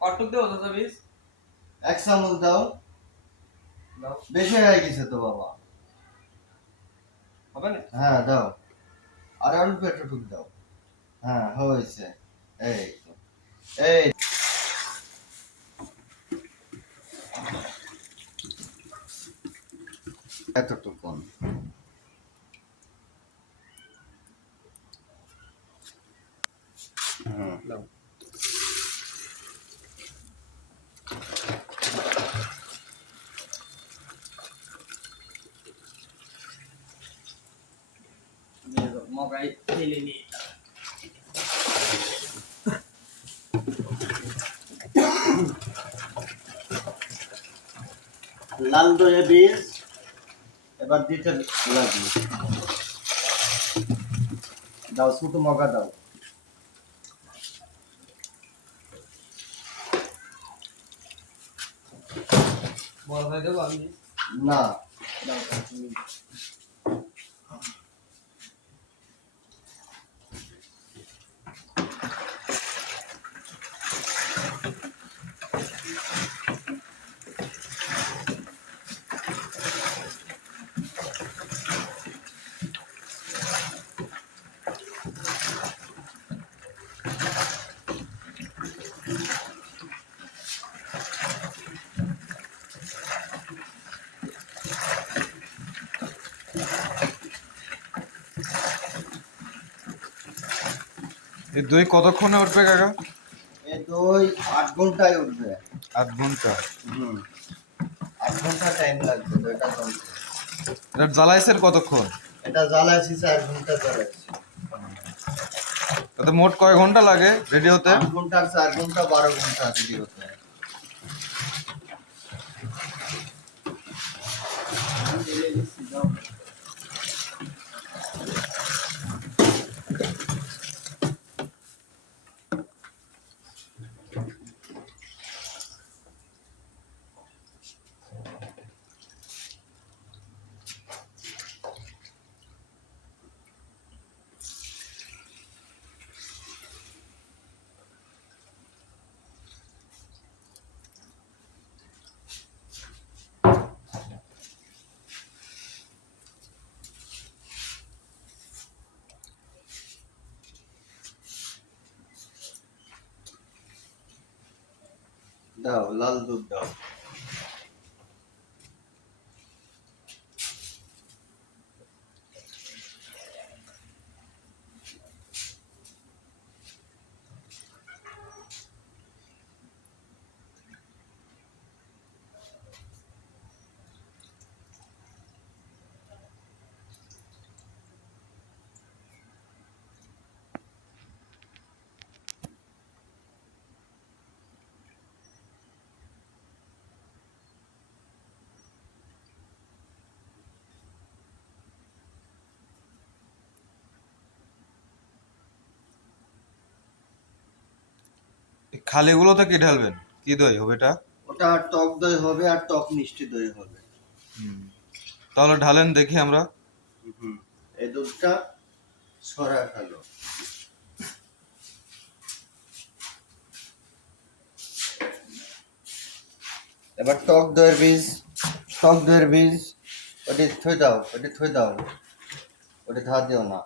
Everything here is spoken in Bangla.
কতটুক দেবো চাচা বীজ? 1 চামচ দাও। দাও। বেশি হয়ে গেছে তো বাবা। হবে না? হ্যাঁ দাও। আর অল্প একটুক দাও। হ্যাঁ হয়েছে। এই তো। এই এতটুকুন। হুম দাও। দিয়ে দাও, মগাই ঢেলে নিয়ে। লাল দইয়ের বীজ এবার দিতে লাগবে। দাও ছোট মগা দাও। বড় হয়ে দেবো আমি? না দাও তুমি। এই দই কতক্ষণে উঠবে কাকা? এই দই 8 ঘন্টায় উঠবে। 8 ঘন্টা। হুম 8 ঘন্টা টাইম লাগবে দইটা জমতে। এটা জ্বালাইছেন কতক্ষণ? এটা জ্বালাইছি 4 ঘন্টা জ্বালাইছি। তাতে মোট কয় ঘন্টা লাগে রেডি হতে? 8 ঘন্টা আর 4 ঘন্টা 12 ঘন্টা রেডি হতে। ঢেলে দিচ্ছি, দাও। দাও লাল দুধ দাও। এই খালিগুলোতে কি ঢালবেন? কি দই হবে এটা? ওটা টক দই হবে আর টক মিষ্টি দই হবে। তাহলে ঢালেন দেখি আমরা। হুম এই দুধটা ছড়া ফেলো। এবার টক দইয়ের বীজ ওটি থই দাও ওটি থই দাও ওটি ধা দিও না।